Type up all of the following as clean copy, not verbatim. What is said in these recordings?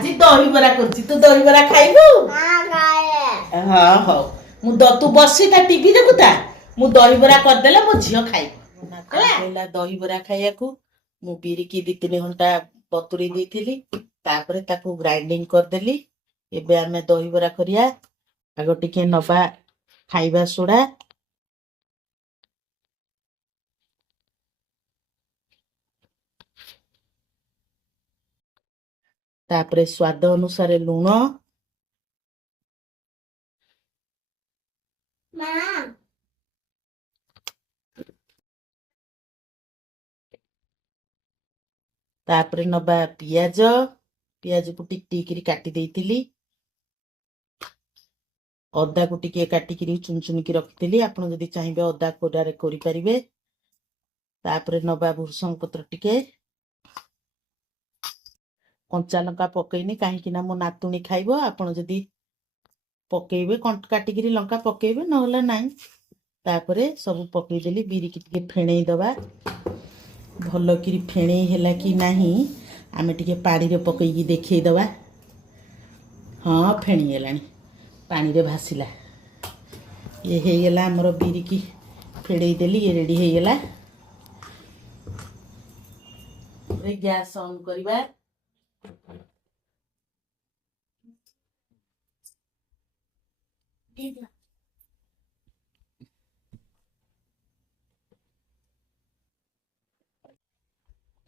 आज दहीबरा करछि तू दहीबरा खाइबू हां हो मु तू बसी ता टीवी देखुता मु दहीबरा कर देले मो झियो खाइबू कहला दहीबरा खाइया को मु बिरी की 2-3 घंटा बतुरी देइथिली तापरे ताकू ग्राइंडिंग कर देली एबे हमें दहीबरा करिया आगो टिके नबा खाइबा सोडा तापरे स्वाद अनुसार लूण तापरे नबा पियाज पियाज को टिक टिक काटी देइथिली अदा को टिके काटिकी चुन चुन की रखिली आपण जदि चाहिए अदा कोडारे करि परिबे तापरे नबा भुसंग पत्र टिके कंचा लंका पकईनी कहीं मो नातुणी खाइबो आपण जदि पकेइबे काटिकी लंका पकेइबे नहले नाई तापरे सब पकईदेली बिरी की टिके फेणई दबा भल कि फेणई हैला कि नाही आमे टिके पानी रे पकईकी देखई दबा हाँ फेणी हेलानी पानी रे भासिला ये हेगला हमर बिरी की फेड़ई देली ये रेडी हेगला गैस ऑन करिबा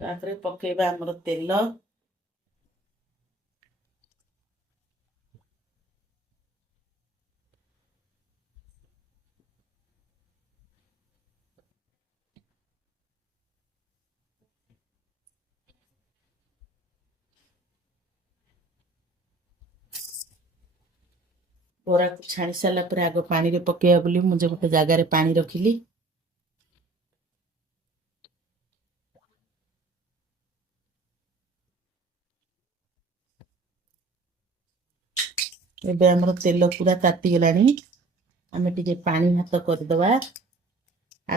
तापरे पकेबा हमर तेल बोरा को छाणी सारा पर आग पानी रे पकेया बोली मुझे गोटे जगह रे पानी रखिली एबे हमर तेल पूरा ताती गलानी आमे टिके पानी हाथ कर दबा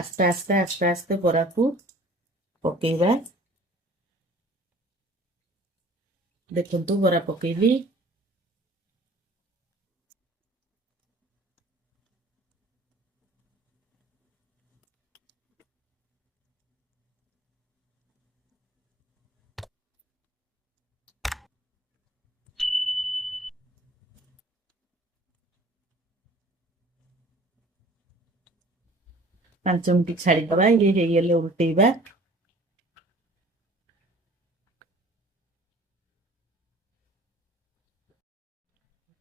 आस्ते आस्ते आस्ते आस्ते बोरा को पकेबा देखंतु बोरा पकेली पांच मिनट छाड़ी दबा ये हेगले उल्टेबा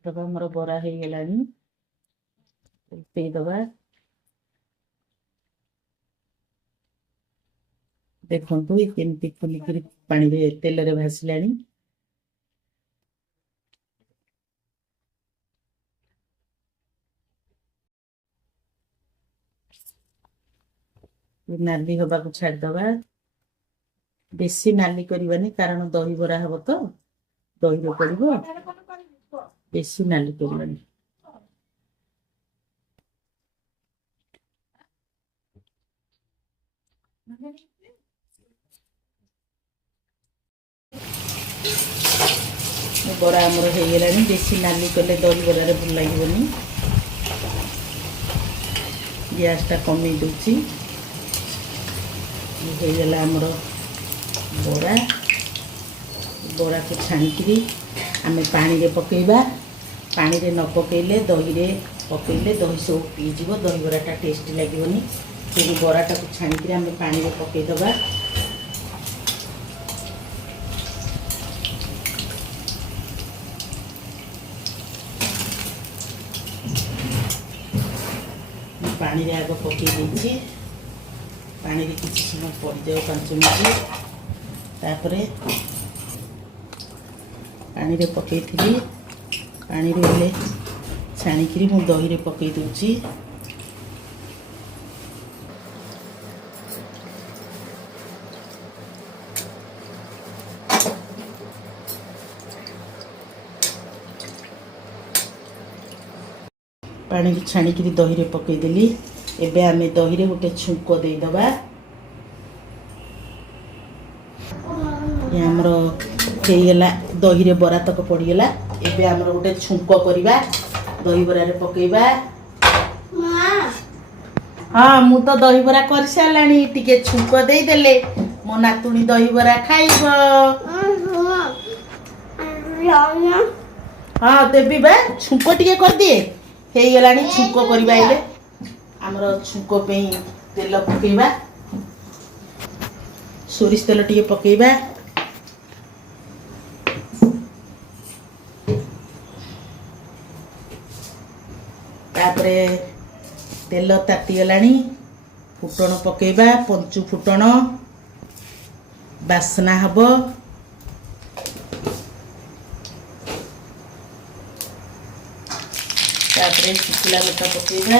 तब हमर बोरा हेगलानी उल्टे दबा देखंतु ये केमती फुलिक पानी रे तेल रे भासिलानी नाली हवा को छाड़ दबा बेसी नाली करबानी कारण दही बरा हबो तो दही रे पड़िबो बेसी नाली करबानी बरा हमर हे गेलानी बेसी नाली कले दही बरा रे भल लागिबनी गैस टा कमी दोची हे गेला हमर बरा बरा को छाणिकी आमे पानी रे पकेइबा पानी रे न पकेइले दही रे पकेइले दही सब पी जीवो दही बराटा टेस्टी लागिबनी से बराटा को छाणिकी आमे पानी रे पकेइ दबा पानी रे आग पकेइ देछि पानी रे किछि समय पड़ जाओ 5 मिनिट तापरे पानी रे पकेइ थिली पानी रे ले छाणिकी मु दही रे पकेइ दोछि पानी की छाणिकी दही रे पकेइ देली एबे आमे दही रे गोटे छुंको दे दबा ये हमरो हेगला दही रे बरा तक पड़गला एबे हमर गोटे छुंक करबा दही बरा रे पकेबा हाँ मु तो दही बरा कर सालानी टिके छुंक दे देले मो नातुणी दही बरा खाइबो हाँ देबी बा छुंक टिके कर दिए हे गलानी छुंक करबा इले हमर छुंक पे तेल पकेबा सोरिष तेल टिके पकेबा तापरे तेल ताती गलानी फुटण पकेबा पंचु फुटण बासना हबो तापरे शुखला लଙ୍କା पकेबा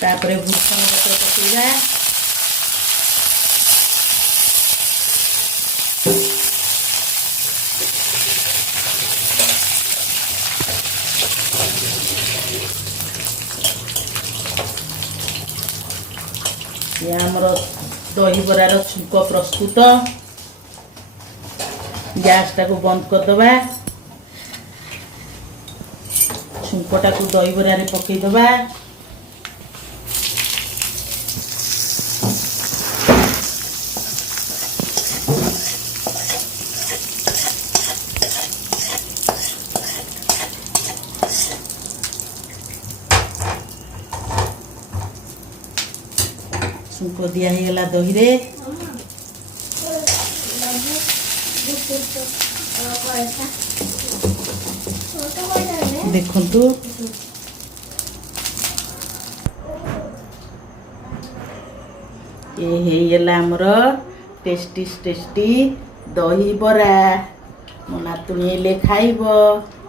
तापरे भूषण पत्र पकेबा ये हमर दही बरार छुंक प्रस्तुत गैस टाको बंद कर दबा छुंकटा को दही बरा रे पकई दबा छुंक दिया ही गला दही रे देखंतु ये हे गला हमर टेस्टी टेस्टी दही बरा मो नातुणी ले खाइबो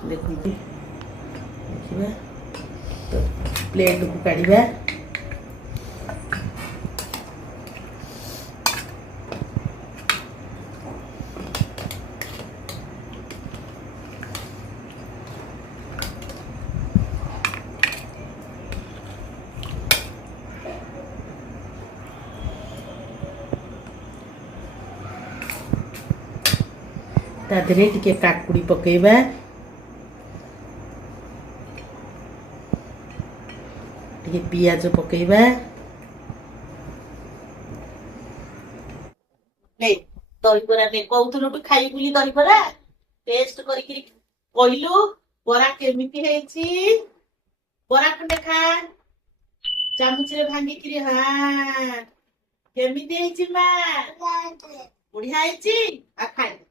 देखंतु देखिबा तो प्लेट को काढिबा ता देरे टिके काकुड़ी पकेबा टिके पियाज पकेबा ले दही बरा ने कहउथुनु तू खाई बुली दही बरा टेस्ट करिकरी कहिलु बरा केमिति हेछि बरा खंडे खा चामच रे भांगी करी हां केमिति हेछि मा बुढ़िया हेछि आ खाई